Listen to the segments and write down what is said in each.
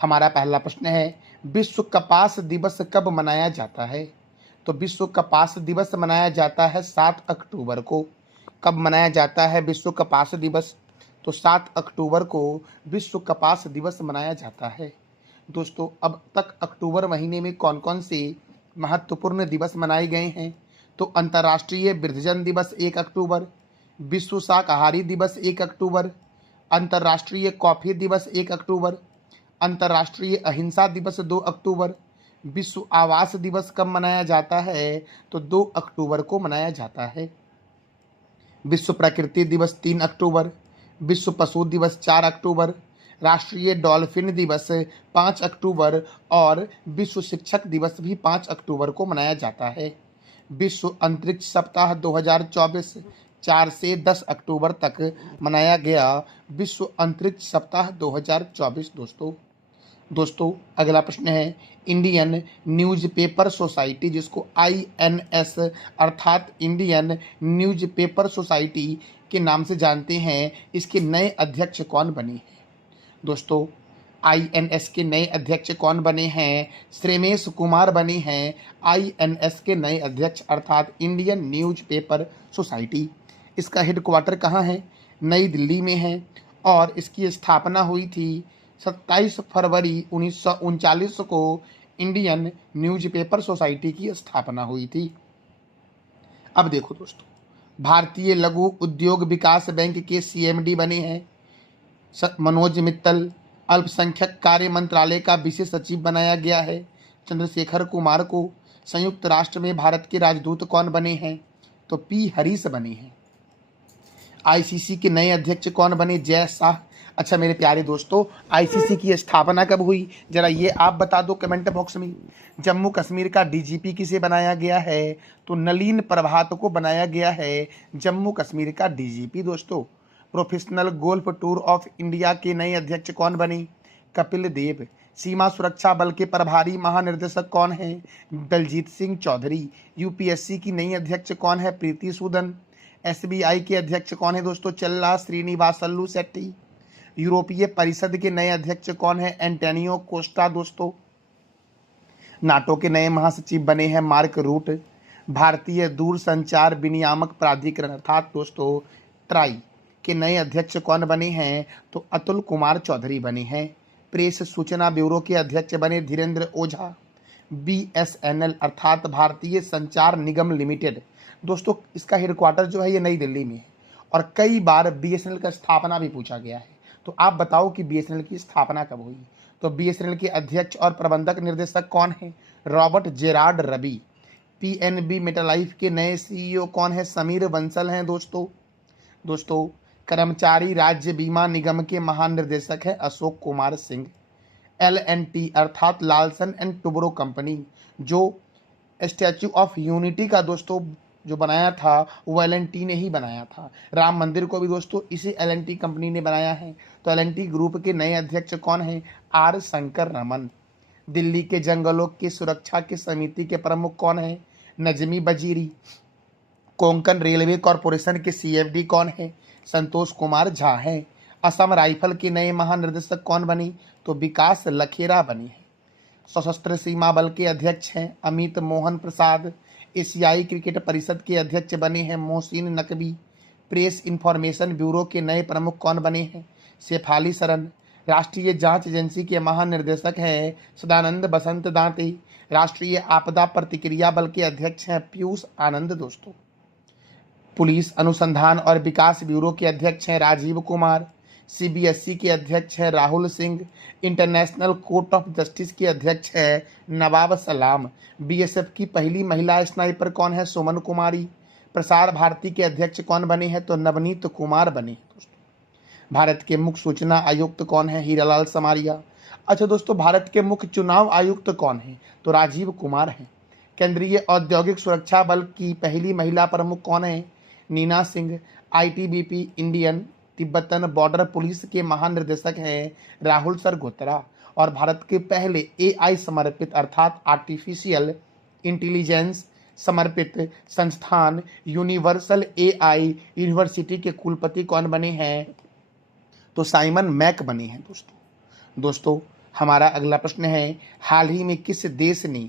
हमारा पहला प्रश्न है, विश्व कपास दिवस कब मनाया जाता है? तो विश्व कपास दिवस मनाया जाता है 7 अक्टूबर को। कब मनाया जाता है विश्व कपास दिवस? तो 7 अक्टूबर को विश्व कपास दिवस मनाया जाता है। दोस्तों, अब तक अक्टूबर महीने में कौन कौन से महत्वपूर्ण दिवस मनाए गए हैं? तो अंतर्राष्ट्रीय वृद्धजन दिवस 1 अक्टूबर, विश्व शाकाहारी दिवस 1 अक्टूबर, अंतर्राष्ट्रीय कॉफी दिवस 1 अक्टूबर, अंतर्राष्ट्रीय अहिंसा दिवस 2 अक्टूबर। विश्व आवास दिवस कब मनाया जाता है? तो 2 अक्टूबर को मनाया जाता है। विश्व प्रकृति दिवस 3 अक्टूबर, विश्व पशु दिवस 4 अक्टूबर, राष्ट्रीय डॉल्फिन दिवस 5 अक्टूबर और विश्व शिक्षक दिवस भी 5 अक्टूबर को मनाया जाता है। विश्व अंतरिक्ष सप्ताह 2024 4 से 10 अक्टूबर तक मनाया गया विश्व अंतरिक्ष सप्ताह 2024। दोस्तों, अगला प्रश्न है, इंडियन न्यूज़पेपर सोसाइटी, जिसको INS अर्थात इंडियन न्यूज़पेपर सोसाइटी के नाम से जानते हैं, इसके नए अध्यक्ष कौन बने हैं? दोस्तों, INS के नए अध्यक्ष कौन बने हैं? श्रेमेश कुमार बने हैं INS के नए अध्यक्ष अर्थात इंडियन न्यूज़पेपर सोसाइटी। इसका हेडक्वार्टर कहाँ है? नई दिल्ली में है और इसकी स्थापना हुई थी 27 फरवरी 1939 को। इंडियन न्यूज़पेपर सोसाइटी की स्थापना हुई थी। अब देखो दोस्तों, भारतीय लघु उद्योग विकास बैंक के CMD बने हैं मनोज मित्तल। अल्पसंख्यक कार्य मंत्रालय का विशेष सचिव बनाया गया है चंद्रशेखर कुमार को। संयुक्त राष्ट्र में भारत के राजदूत कौन बने हैं? तो P हरीश बने हैं। ICC के नए अध्यक्ष कौन बने? जय शाह। अच्छा मेरे प्यारे दोस्तों, ICC की स्थापना कब हुई, जरा ये आप बता दो कमेंट बॉक्स में। जम्मू कश्मीर का DGP किसे बनाया गया है? तो नलिन प्रभात को बनाया गया है जम्मू कश्मीर का DGP। दोस्तों, professional golf tour of India के नए अध्यक्ष कौन बने? कपिल देव। सीमा सुरक्षा बल के प्रभारी महानिर्देशक कौन हैं? दलजीत सिंह चौधरी। UPSC की नई अध्यक्ष कौन है? प्रीति सूदन। SBI के अध्यक्ष कौन है दोस्तों? चल्ला श्रीनिवासल्लू शेट्टी। यूरोपीय परिषद के नए अध्यक्ष कौन है? Antonio Costa. दोस्तों, नाटो के नए महासचिव बने हैं मार्क रूट। भारतीय दूरसंचार विनियामक प्राधिकरण अर्थात दोस्तों ट्राई के नए अध्यक्ष कौन बने हैं? तो अतुल कुमार चौधरी बने हैं। प्रेस सूचना ब्यूरो के अध्यक्ष बने धीरेन्द्र ओझा। BSNL अर्थात भारतीय संचार निगम लिमिटेड, दोस्तों इसका हेडक्वार्टर जो है ये नई दिल्ली में है और कई बार BSNL का स्थापना भी पूछा गया है। तो आप बताओ कि BSNL की स्थापना कब हुई? तो BSNL के अध्यक्ष और प्रबंधक निर्देशक कौन है? रॉबर्ट जेरार्ड रबी। PNB मेटालाइफ के नए CEO कौन है? समीर बंसल हैं। दोस्तों, कर्मचारी राज्य बीमा निगम के महानिर्देशक है अशोक कुमार सिंह। LNT अर्थात लालसन एंड टुब्रो कंपनी, जो स्टैच्यू ऑफ यूनिटी का दोस्तों जो बनाया था वो LNT ने ही बनाया था। राम मंदिर को भी दोस्तों इसी LNT कंपनी ने बनाया है। तो LNT ग्रुप के नए अध्यक्ष कौन है? R शंकर रमन। दिल्ली के जंगलों की सुरक्षा की समिति के प्रमुख कौन है? नजमी वजीरी। कोंकण रेलवे कॉरपोरेशन के CFD कौन है? संतोष कुमार झा हैं। असम राइफल के नए महानिर्देशक कौन बनी? तो विकास लखेरा बनी है। सशस्त्र सीमा बल के अध्यक्ष हैं अमित मोहन प्रसाद। एशियाई क्रिकेट परिषद के अध्यक्ष बने हैं Mohsin Naqvi. Press information bureau के नए प्रमुख कौन बने हैं? शेफाली सरन। राष्ट्रीय जांच एजेंसी के महानिर्देशक हैं सदानंद बसंत दांते। राष्ट्रीय आपदा प्रतिक्रिया बल के अध्यक्ष हैं पीयूष आनंद। दोस्तों, पुलिस अनुसंधान और विकास ब्यूरो के अध्यक्ष हैं राजीव कुमार। CBSE के अध्यक्ष हैं Rahul Singh. International court of justice के अध्यक्ष हैं नवाब सलाम। BSF की पहली महिला स्नाइपर कौन है? सुमन कुमारी। प्रसार भारती के अध्यक्ष कौन बने हैं? तो नवनीत कुमार बने। दोस्तों, भारत के मुख्य सूचना आयुक्त कौन है? हीरालाल समारिया। अच्छा दोस्तों, भारत के मुख्य चुनाव आयुक्त कौन है? तो राजीव कुमार हैं। केंद्रीय औद्योगिक सुरक्षा बल की पहली महिला प्रमुख कौन है? Neena Singh. ITBP Indian Tibetan border police के महानिर्देशक हैं राहुल सरगोत्रा। और भारत के पहले AI समर्पित अर्थात आर्टिफिशियल इंटेलिजेंस समर्पित संस्थान यूनिवर्सल AI यूनिवर्सिटी के कुलपति कौन बने हैं? तो साइमन मैक बने हैं। दोस्तों, हमारा अगला प्रश्न है, हाल ही में किस देश ने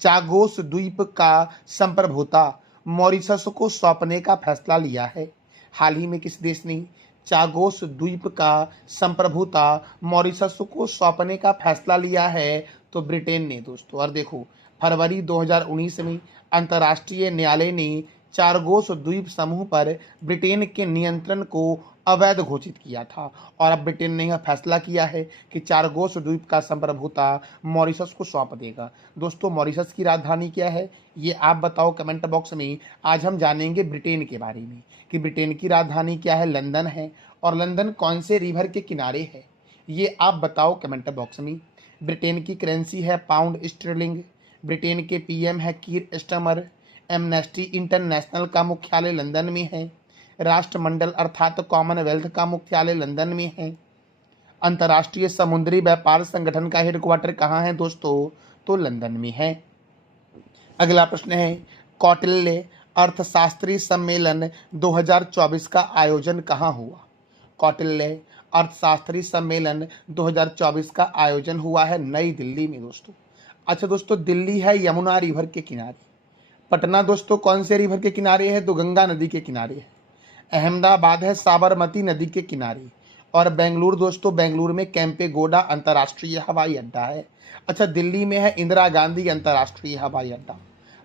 चागोस द्वीप का संप्रभुता मॉरिशस को सौंपने का फैसला लिया है? हाल ही में किस देश ने चागोस द्वीप का संप्रभुता मॉरिशस को सौंपने का फैसला लिया है? तो ब्रिटेन ने दोस्तों। और देखो, फरवरी 2019 में अंतर्राष्ट्रीय न्यायालय ने चागोस द्वीप समूह पर ब्रिटेन के नियंत्रण को अवैध घोषित किया था और अब ब्रिटेन ने यह फैसला किया है कि चागोस द्वीप का संप्रभुता मॉरिशस को सौंप देगा। दोस्तों, मॉरिशस की राजधानी क्या है, ये आप बताओ कमेंट बॉक्स में। आज हम जानेंगे ब्रिटेन के बारे में कि ब्रिटेन की राजधानी क्या है। लंदन है, और लंदन कौन से रिवर के किनारे है, ये आप बताओ कमेंट बॉक्स में। ब्रिटेन की करेंसी है पाउंड स्टर्लिंग। ब्रिटेन के पीएम है कीर स्टारमर। एमनेस्टी इंटरनेशनल का मुख्यालय लंदन में है। राष्ट्रमंडल अर्थात कॉमनवेल्थ का मुख्यालय लंदन में है। अंतर्राष्ट्रीय समुद्री व्यापार संगठन का हेडक्वार्टर कहाँ है दोस्तों? तो लंदन में है। अगला प्रश्न है, कौटिल्य अर्थशास्त्री सम्मेलन 2024 का आयोजन कहाँ हुआ? कौटिल्य अर्थशास्त्री सम्मेलन 2024 का आयोजन हुआ है नई दिल्ली में दोस्तों। अच्छा दोस्तों, दिल्ली है यमुना रिवर के किनारे। पटना दोस्तों कौन से रिवर के किनारे है? तो गंगा नदी के किनारे है। अहमदाबाद है साबरमती नदी के किनारे। और बेंगलुरु दोस्तों, बेंगलुरु में केम्पेगौड़ा अंतर्राष्ट्रीय हवाई अड्डा है। अच्छा, दिल्ली में है इंदिरा गांधी अंतर्राष्ट्रीय हवाई अड्डा।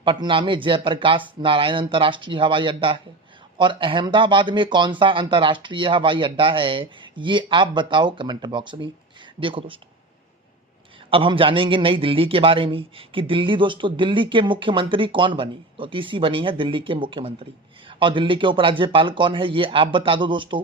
पटना में जयप्रकाश नारायण अंतर्राष्ट्रीय हवाई अड्डा है। और अहमदाबाद में कौन सा अंतर्राष्ट्रीय हवाई अड्डा है, ये आप बताओ कमेंट बॉक्स में। देखो दोस्तों, अब हम जानेंगे नई दिल्ली के बारे में कि दिल्ली दोस्तों, दिल्ली के मुख्यमंत्री कौन बनी? तो तीसरी बनी है दिल्ली के मुख्यमंत्री। और दिल्ली के उपराज्यपाल कौन है, ये आप बता दो दोस्तों।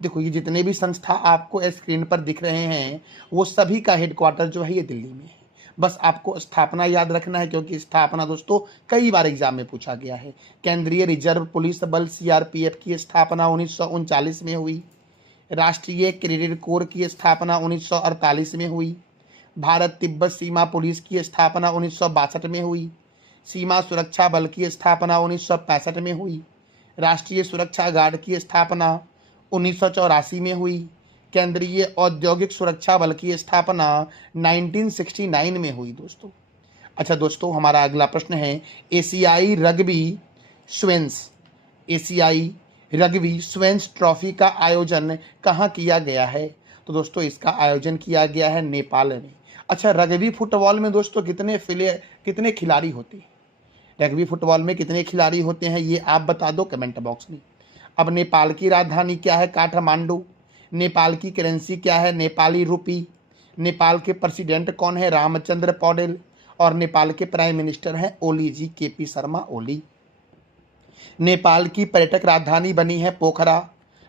देखो, ये जितने भी संस्था आपको स्क्रीन पर दिख रहे हैं, वो सभी का हेडक्वार्टर जो है ये दिल्ली में है। बस आपको स्थापना याद रखना है, क्योंकि स्थापना दोस्तों कई बार एग्जाम में पूछा गया है। केंद्रीय रिजर्व पुलिस बल सीआरपीएफ की स्थापना 1939 में हुई। राष्ट्रीय क्रेडिट कोर की स्थापना 1948 में हुई। भारत तिब्बत सीमा पुलिस की स्थापना 1962 में हुई। सीमा सुरक्षा बल की स्थापना 1965 में हुई। राष्ट्रीय सुरक्षा गार्ड की स्थापना 1984 में हुई। केंद्रीय औद्योगिक सुरक्षा बल की स्थापना 1969 में हुई दोस्तों। अच्छा दोस्तों, हमारा अगला प्रश्न है, एशियाई रग्बी स्वेंस ट्रॉफी का आयोजन कहाँ किया गया है? तो दोस्तों, इसका आयोजन किया गया है नेपाल में। अच्छा, रग्बी फुटबॉल में दोस्तों कितने खिलाड़ी होते हैं? रग्बी फुटबॉल में कितने खिलाड़ी होते हैं, ये आप बता दो कमेंट बॉक्स में। अब नेपाल की राजधानी क्या है? काठमांडू। नेपाल की करेंसी क्या है? नेपाली रुपी। नेपाल के प्रेसिडेंट कौन है? रामचंद्र पौडेल। और नेपाल के प्राइम मिनिस्टर हैं ओली जी, केपी शर्मा ओली। नेपाल की पर्यटक राजधानी बनी है पोखरा।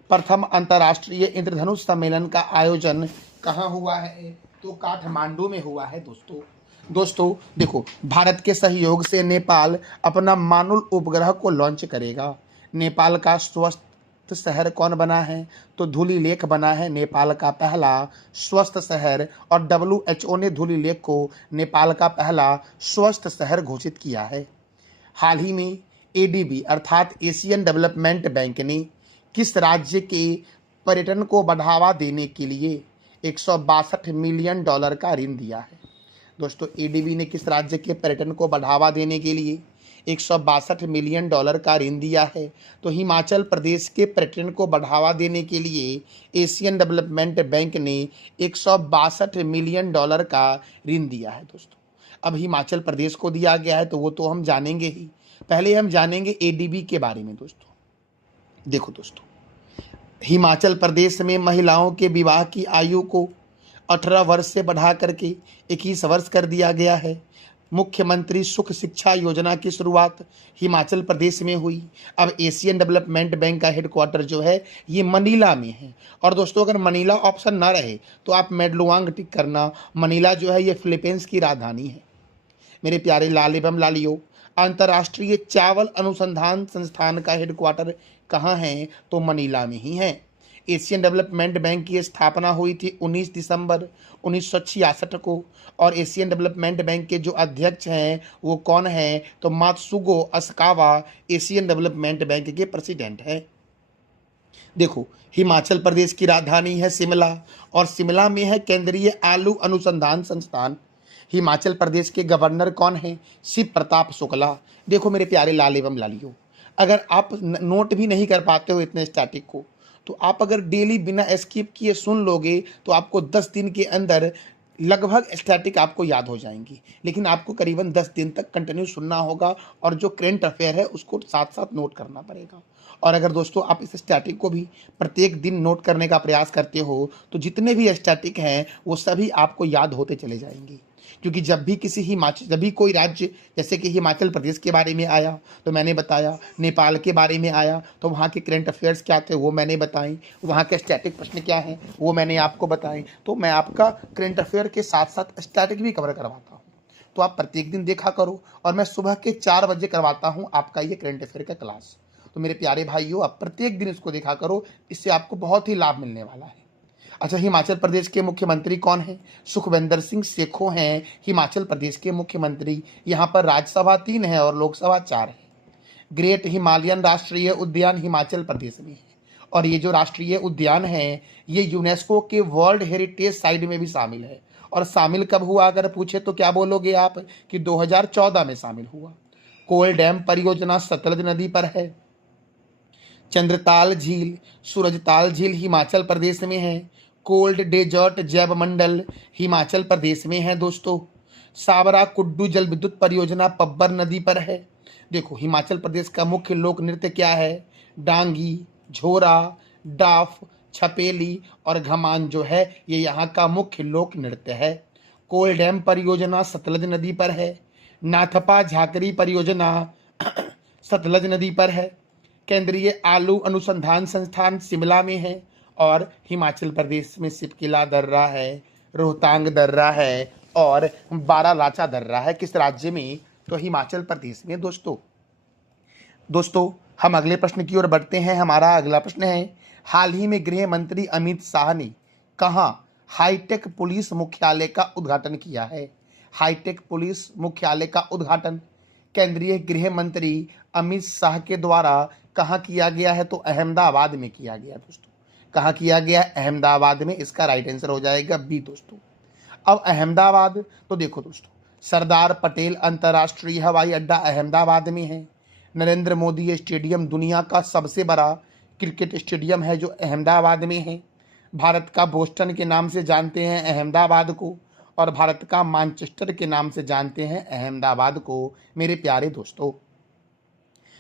प्रथम अंतर्राष्ट्रीय इंद्रधनुष सम्मेलन का आयोजन कहाँ हुआ है? तो काठमांडू में हुआ है दोस्तों देखो, भारत के सहयोग से नेपाल अपना मानुल उपग्रह को लॉन्च करेगा। नेपाल का स्वस्थ शहर कौन बना है? तो धुली लेक बना है नेपाल का पहला स्वस्थ शहर। और WHO ने धुली लेक को नेपाल का पहला स्वस्थ शहर घोषित किया है। हाल ही में ADB अर्थात एशियन डेवलपमेंट बैंक ने किस राज्य के पर्यटन को बढ़ावा देने के लिए $162 मिलियन का ऋण दिया है? दोस्तों, ADB ने किस राज्य के पर्यटन को बढ़ावा देने के लिए $162 मिलियन का ऋण दिया है? तो हिमाचल प्रदेश के पर्यटन को बढ़ावा देने के लिए एशियन डेवलपमेंट बैंक ने $162 मिलियन का ऋण दिया है दोस्तों। अब हिमाचल प्रदेश को दिया गया है, तो वो तो हम जानेंगे ही। पहले हम जानेंगे ADB के बारे में दोस्तों। देखो दोस्तों, हिमाचल प्रदेश में महिलाओं के विवाह की आयु को 18 वर्ष से बढ़ा करके 21 वर्ष कर दिया गया है। मुख्यमंत्री सुख शिक्षा योजना की शुरुआत हिमाचल प्रदेश में हुई। अब एशियन डेवलपमेंट बैंक का हेडक्वार्टर जो है ये मनीला में है। और दोस्तों, अगर मनीला ऑप्शन ना रहे तो आप मेडलुआंग टिक करना। मनीला जो है ये फिलीपींस की राजधानी है। मेरे प्यारे लाल एवं लालियों, अंतर्राष्ट्रीय चावल अनुसंधान संस्थान का हेडक्वार्टर कहाँ है? तो मनीला में ही है। एशियन डेवलपमेंट बैंक की स्थापना हुई थी 19 दिसंबर 1966 को। और एशियन डेवलपमेंट बैंक के जो अध्यक्ष हैं वो कौन है? तो मात्सुगो असाकावा एशियन डेवलपमेंट बैंक के प्रेसिडेंट हैं। देखो, हिमाचल प्रदेश की राजधानी है शिमला और शिमला में है केंद्रीय आलू अनुसंधान संस्थान। हिमाचल प्रदेश के गवर्नर कौन है? शिव प्रताप शुक्ला। देखो मेरे प्यारे लाल एवं लालियों, अगर आप नोट भी नहीं कर पाते हो इतने स्टैटिक को, तो आप अगर डेली बिना स्किप किए सुन लोगे तो आपको 10 दिन के अंदर लगभग स्टैटिक आपको याद हो जाएंगी। लेकिन आपको करीबन 10 दिन तक कंटिन्यू सुनना होगा और जो करंट अफेयर है उसको साथ साथ नोट करना पड़ेगा। और अगर दोस्तों आप इस स्टैटिक को भी प्रत्येक दिन नोट करने का प्रयास करते हो तो जितने भी स्टैटिक हैं वो सभी आपको याद होते चले जाएंगे। क्योंकि जब भी कोई राज्य जैसे कि हिमाचल प्रदेश के बारे में आया तो मैंने बताया, नेपाल के बारे में आया तो वहाँ के करंट अफेयर्स क्या थे वो मैंने बताई, वहाँ के स्टैटिक प्रश्न क्या हैं वो मैंने आपको बताई। तो मैं आपका करंट अफेयर के साथ साथ स्टैटिक भी कवर करवाता हूँ। तो आप प्रत्येक दिन देखा करो और मैं सुबह के 4 बजे करवाता हूँ आपका ये करंट अफेयर का क्लास। तो मेरे प्यारे भाइयों, आप प्रत्येक दिन इसको देखा करो, इससे आपको बहुत ही लाभ मिलने वाला है। अच्छा, हिमाचल प्रदेश के मुख्यमंत्री कौन है? सुखविंदर सिंह सेखो हैं हिमाचल प्रदेश के मुख्यमंत्री। यहाँ पर राज्यसभा 3 है और लोकसभा 4 है। ग्रेट हिमालयन राष्ट्रीय उद्यान हिमाचल प्रदेश में है और ये जो राष्ट्रीय उद्यान है ये यूनेस्को के वर्ल्ड हेरिटेज साइट में भी शामिल है। और शामिल कब हुआ अगर पूछे तो क्या बोलोगे आप? कि 2014 में शामिल हुआ। कोल डैम परियोजना सतलज नदी पर है। चंद्रताल झील, सूरजताल झील हिमाचल प्रदेश में है। कोल्ड डेजर्ट जैव मंडल हिमाचल प्रदेश में है दोस्तों। साबरा कुड्डू जल विद्युत परियोजना पब्बर नदी पर है। देखो, हिमाचल प्रदेश का मुख्य लोक नृत्य क्या है? डांगी, झोरा, डाफ, छपेली और घमान जो है ये यहाँ का मुख्य लोक नृत्य है। कोल डैम परियोजना सतलज नदी पर है। नाथपा झाकरी परियोजना सतलज नदी पर है। केंद्रीय आलू अनुसंधान संस्थान शिमला में है और हिमाचल प्रदेश में सिपकिला दर्रा है, रोहतांग दर्रा है और बारालाचा दर्रा है। किस राज्य में? तो हिमाचल प्रदेश में दोस्तों हम अगले प्रश्न की ओर बढ़ते हैं। हमारा अगला प्रश्न है, हाल ही में गृह मंत्री अमित शाह ने कहाँ हाईटेक पुलिस मुख्यालय का उद्घाटन किया है? हाईटेक पुलिस मुख्यालय का उद्घाटन केंद्रीय गृह मंत्री अमित शाह के द्वारा कहाँ किया गया है? तो अहमदाबाद में किया गया दोस्तों। कहाँ किया गया? अहमदाबाद में। इसका राइट आंसर हो जाएगा बी दोस्तों। अब अहमदाबाद, तो देखो दोस्तों, सरदार पटेल अंतर्राष्ट्रीय हवाई अड्डा अहमदाबाद में है। नरेंद्र मोदी स्टेडियम दुनिया का सबसे बड़ा क्रिकेट स्टेडियम है जो अहमदाबाद में है। भारत का बोस्टन के नाम से जानते हैं अहमदाबाद को और भारत का मैनचेस्टर के नाम से जानते हैं अहमदाबाद को।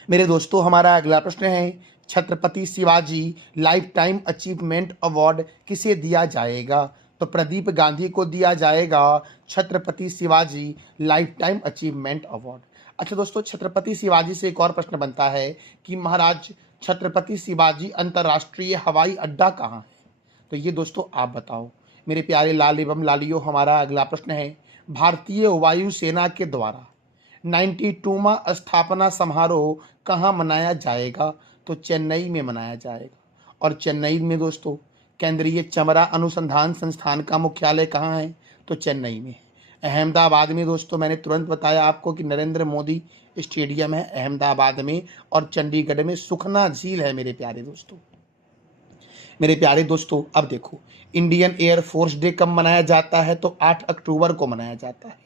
मेरे दोस्तों हमारा अगला प्रश्न है, Chhatrapati Shivaji life time achievement award किसे दिया जाएगा? तो प्रदीप गांधी को दिया जाएगा Chhatrapati Shivaji life time achievement award. अच्छा दोस्तों, छत्रपति शिवाजी से एक और प्रश्न बनता है कि महाराज छत्रपति शिवाजी अंतर्राष्ट्रीय हवाई अड्डा कहाँ है? तो ये दोस्तों आप बताओ। मेरे प्यारे लाल एवं लालियों, हमारा अगला प्रश्न है, भारतीय वायुसेना के द्वारा 92वां स्थापना समारोह कहाँ मनाया जाएगा? तो चेन्नई में मनाया जाएगा। और चेन्नई में दोस्तों केंद्रीय चमड़ा अनुसंधान संस्थान का मुख्यालय कहाँ है? तो चेन्नई में है। अहमदाबाद में दोस्तों मैंने तुरंत बताया आपको कि नरेंद्र मोदी स्टेडियम है अहमदाबाद में और चंडीगढ़ में सुखना झील है। मेरे प्यारे दोस्तों अब देखो, इंडियन एयरफोर्स डे कब मनाया जाता है? तो 8 अक्टूबर को मनाया जाता है।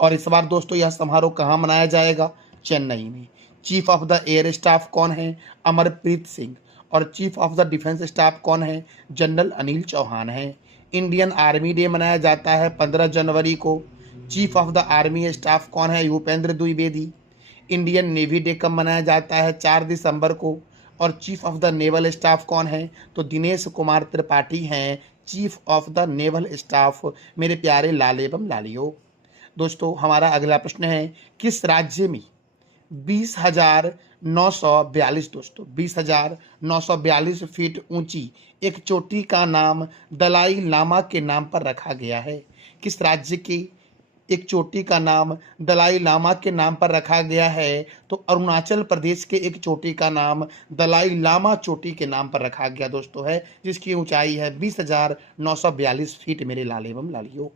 और इस बार दोस्तों यह समारोह कहाँ मनाया जाएगा? चेन्नई में। Chief of the air staff कौन है? अमरप्रीत सिंह। और chief of the defence staff कौन है? जनरल अनिल चौहान है। इंडियन आर्मी डे मनाया जाता है 15 जनवरी को। Chief of the army staff कौन है? Bhupendra Dwivedi. Indian navy day कब मनाया जाता है? 4 दिसंबर को। और chief of the naval staff कौन है? तो दिनेश कुमार त्रिपाठी हैं chief of the naval staff. मेरे प्यारे लाल एवं लालियों, दोस्तों हमारा अगला प्रश्न है, किस राज्य में 20,942 दोस्तों 20,942 फीट ऊंची एक चोटी का नाम दलाई लामा के नाम पर रखा गया है? किस राज्य की एक चोटी का नाम दलाई लामा के नाम पर रखा गया है? तो अरुणाचल प्रदेश के एक चोटी का नाम दलाई लामा चोटी के नाम पर रखा गया दोस्तों है, जिसकी ऊंचाई है 20,942 फीट। मेरे लाल एवं लालियों,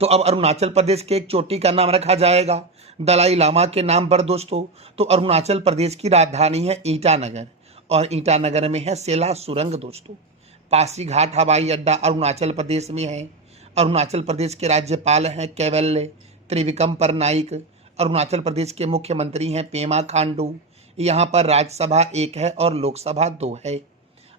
तो अब अरुणाचल प्रदेश के एक चोटी का नाम रखा जाएगा दलाई लामा के नाम पर दोस्तों। तो अरुणाचल प्रदेश की राजधानी है ईटानगर और ईटानगर में है सेला सुरंग दोस्तों। पासीघाट हवाई अड्डा अरुणाचल प्रदेश में है। अरुणाचल प्रदेश के राज्यपाल हैं कैवल्य त्रिविक्रम परनाइक। अरुणाचल प्रदेश के मुख्यमंत्री हैं पेमा खांडू। यहाँ पर राज्यसभा 1 है और लोकसभा 2 है।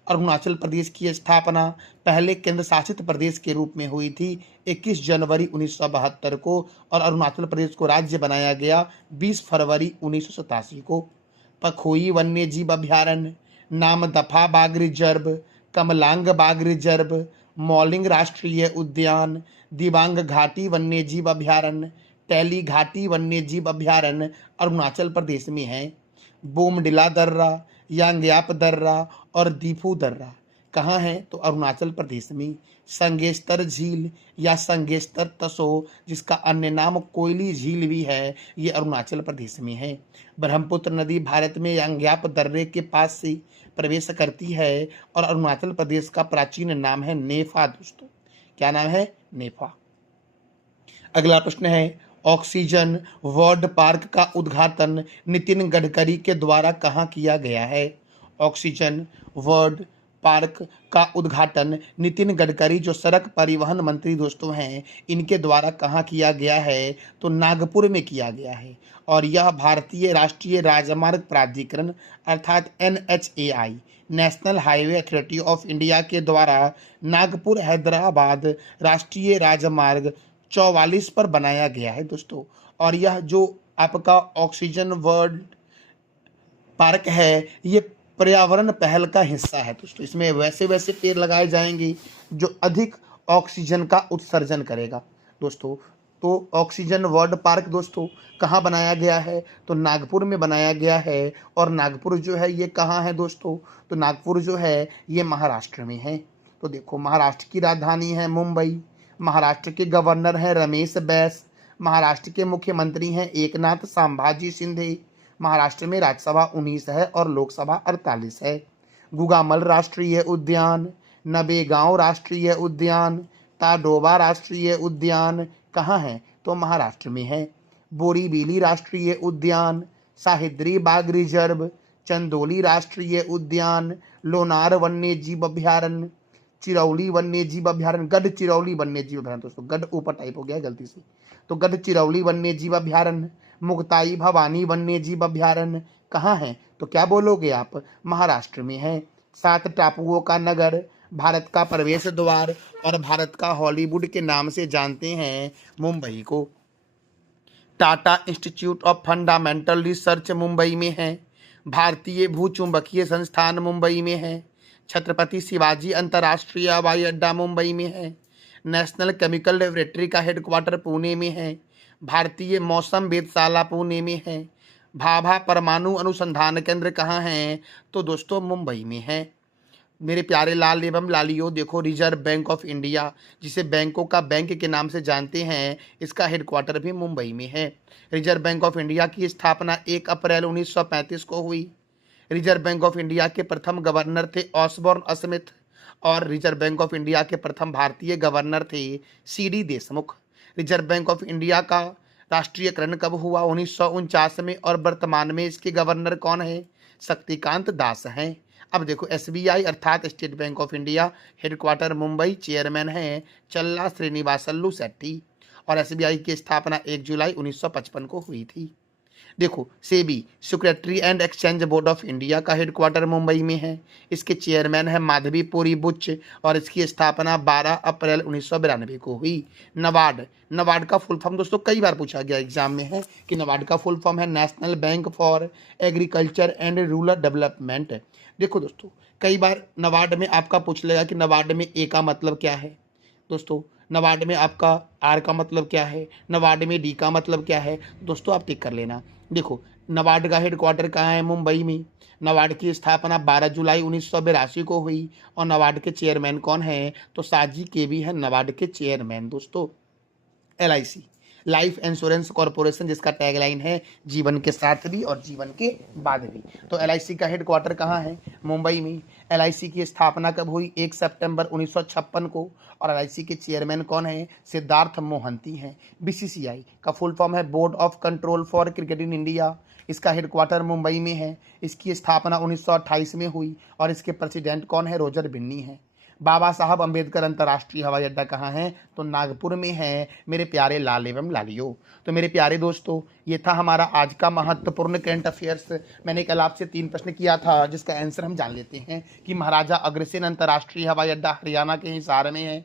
अरुणाचल प्रदेश की स्थापना पहले केंद्र शासित प्रदेश के रूप में हुई थी 21 जनवरी 1972 को और अरुणाचल प्रदेश को राज्य बनाया गया 20 फरवरी 1987 को। पखोई वन्य जीव अभ्यारण्य, नामदफा बाघ रिजर्व, कमलांग बाघ रिजर्व, मौलिंग राष्ट्रीय उद्यान, दिबांग घाटी वन्य जीव अभ्यारण्य, टैली घाटी वन्य जीव अभ्यारण्य अरुणाचल प्रदेश में है। बोमडिला दर्रा, यांग्याप दर्रा और दीफू दर्रा कहाँ है? तो अरुणाचल प्रदेश में। संगेस्तर झील या संगेस्तर तसो, जिसका अन्य नाम कोयली झील भी है, ये अरुणाचल प्रदेश में है। ब्रह्मपुत्र नदी भारत में यांग्याप दर्रे के पास से प्रवेश करती है और अरुणाचल प्रदेश का प्राचीन नाम है नेफा दोस्तों। क्या नाम है? नेफा। अगला प्रश्न है, ऑक्सीजन वर्ल्ड पार्क का उद्घाटन नितिन गडकरी के द्वारा कहाँ किया गया है? ऑक्सीजन वर्ल्ड पार्क का उद्घाटन नितिन गडकरी जो सड़क परिवहन मंत्री दोस्तों हैं, इनके द्वारा कहाँ किया गया है? तो नागपुर में किया गया है। और यह भारतीय राष्ट्रीय राजमार्ग प्राधिकरण अर्थात NHAI national highway authority of India के द्वारा नागपुर हैदराबाद राष्ट्रीय राजमार्ग 44 पर बनाया गया है दोस्तों। और यह जो आपका ऑक्सीजन वर्ल्ड पार्क है, ये पर्यावरण पहल का हिस्सा है दोस्तों। इसमें वैसे वैसे पेड़ लगाए जाएंगे जो अधिक ऑक्सीजन का उत्सर्जन करेगा दोस्तों। तो ऑक्सीजन वर्ल्ड पार्क दोस्तों कहाँ बनाया गया है? तो नागपुर में बनाया गया है। और नागपुर जो है ये कहाँ है दोस्तों? तो नागपुर जो है ये महाराष्ट्र में है। तो देखो, महाराष्ट्र की राजधानी है मुंबई। महाराष्ट्र के गवर्नर हैं रमेश बैस। महाराष्ट्र के मुख्यमंत्री हैं एकनाथ संभाजी शिंदे। महाराष्ट्र में राज्यसभा 19 है और लोकसभा 48 है। गुगामल राष्ट्रीय उद्यान, नबेगांव राष्ट्रीय उद्यान, ताडोबा राष्ट्रीय उद्यान कहाँ है? तो महाराष्ट्र में है। बोरीबिली राष्ट्रीय उद्यान, साहिद्री बाघ रिजर्व, चंदोली राष्ट्रीय उद्यान, लोनार वन्य जीव अभ्यारण्य, चिरौली वन्य जीव अभ्यारण्य, गढ़ चिरौली वन्य जीव अभ्यारण्य दोस्तों, गढ़ ऊपर टाइप हो गया गलती से, तो गढ़ चिरौली वन्य जीव अभ्यारण्य, मुक्ताई भवानी वन्य जीव अभ्यारण्य कहाँ है? तो क्या बोलोगे आप? महाराष्ट्र में है। 7 टापुओं का नगर, भारत का प्रवेश द्वार और भारत का हॉलीवुड के नाम से जानते हैं मुंबई को। Tata institute of fundamental research Mumbai में है। भारतीय भूचुंबकीय संस्थान मुंबई में है। छत्रपति शिवाजी अंतर्राष्ट्रीय हवाई अड्डा मुंबई में है। नेशनल केमिकल लेबोरेटरी का हेडक्वार्टर पुणे में है। भारतीय मौसम वेधशाला पुणे में है। भाभा परमाणु अनुसंधान केंद्र कहाँ है? तो दोस्तों मुंबई में है। मेरे प्यारे लाल एवं लालियों, देखो, रिजर्व बैंक ऑफ इंडिया, जिसे बैंकों का बैंक के नाम से जानते हैं, इसका हेडक्वार्टर भी मुंबई में है। रिजर्व बैंक ऑफ इंडिया की स्थापना 1 अप्रैल 1935 को हुई। रिजर्व बैंक ऑफ इंडिया के प्रथम गवर्नर थे ऑसबॉर्न स्मिथ और रिजर्व बैंक ऑफ इंडिया के प्रथम भारतीय गवर्नर थे CD Deshmukh. Reserve bank of India का राष्ट्रीयकरण कब हुआ? 1949 में। और वर्तमान में इसके गवर्नर कौन है? शक्तिकांत दास हैं। अब देखो, SBI अर्थात state bank of India, headquarter Mumbai, chairman हैं चल्ला श्रीनिवासल्लू शेट्टी और SBI की स्थापना 1 जुलाई 1955 को हुई थी। देखो, SEBI security and exchange board of India का हेडक्वार्टर मुंबई में है। इसके चेयरमैन है माधवीपुरी बुच और इसकी स्थापना 12 अप्रैल 1992 को हुई। नबार्ड का फुल फॉर्म दोस्तों कई बार पूछा गया एग्जाम में है कि नबार्ड का फुल फॉर्म है national bank for agriculture and rural development. देखो दोस्तों, कई बार नबार्ड में आपका पूछ लेगा कि नबार्ड में ए का मतलब क्या है दोस्तों, नबार्ड में आपका आर का मतलब क्या है, नबार्ड में डी का मतलब क्या है। दोस्तों आप टिक कर लेना। देखो, नबार्ड का हेडक्वार्टर कहाँ है? मुंबई में। नबार्ड की स्थापना 12 जुलाई 1982 को हुई और नबार्ड के चेयरमैन कौन है? तो साजी केवी है नबार्ड के चेयरमैन दोस्तों। LIC लाइफ इंश्योरेंस कॉर्पोरेशन, जिसका टैगलाइन है जीवन के साथ भी और जीवन के बाद भी। तो LIC का हेडक्वार्टर कहाँ है? मुंबई में। LIC की स्थापना कब हुई? 1 सितंबर 1956 को और LIC के चेयरमैन कौन है? सिद्धार्थ मोहंती हैं। BCCI का फुल फॉर्म है board of control for cricket in India. इसका हेडक्वार्टर मुंबई में है। इसकी स्थापना 1928 में हुई और इसके प्रेसिडेंट कौन है? रोजर बिन्नी है। बाबा साहब अंबेडकर अंतर्राष्ट्रीय हवाई अड्डा कहाँ है? तो नागपुर में है मेरे प्यारे लाल एवं लालियों। तो मेरे प्यारे दोस्तों, ये था हमारा आज का महत्वपूर्ण करंट अफेयर्स। मैंने कल आपसे 3 प्रश्न किया था जिसका आंसर हम जान लेते हैं कि महाराजा अग्रसेन अंतर्राष्ट्रीय हवाई अड्डा हरियाणा के हिसार में है।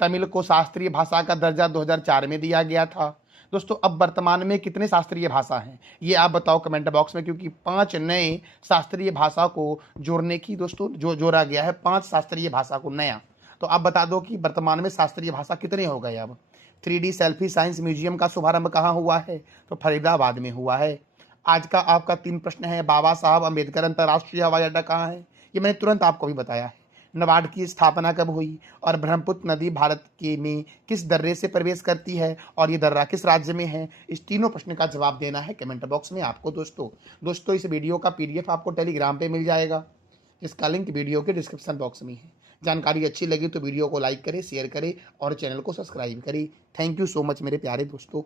तमिल को शास्त्रीय भाषा का दर्जा 2004 में दिया गया था। दोस्तों, अब वर्तमान में कितने शास्त्रीय भाषा हैं ये आप बताओ कमेंट बॉक्स में, क्योंकि 5 नए शास्त्रीय भाषा को जोड़ने की दोस्तों जो जोड़ा गया है, 5 शास्त्रीय भाषा को नया। तो आप बता दो कि वर्तमान में शास्त्रीय भाषा कितने हो गए। अब 3D सेल्फी साइंस म्यूजियम का शुभारंभ कहाँ हुआ है? तो फरीदाबाद में हुआ है। आज का आपका 3 प्रश्न है, बाबा साहब अंबेडकर अंतर्राष्ट्रीय हवाई अड्डा कहाँ है? ये मैंने तुरंत आपको भी बताया है। नाबार्ड की स्थापना कब हुई? और ब्रह्मपुत्र नदी भारत के में किस दर्रे से प्रवेश करती है और ये दर्रा किस राज्य में है? इस तीनों प्रश्न का जवाब देना है कमेंट बॉक्स में आपको। दोस्तों इस वीडियो का PDF आपको टेलीग्राम पे मिल जाएगा, जिसका लिंक वीडियो के डिस्क्रिप्शन बॉक्स में है। जानकारी अच्छी लगी तो वीडियो को लाइक करें, शेयर करें और चैनल को सब्सक्राइब करें। थैंक यू सो मच मेरे प्यारे दोस्तों।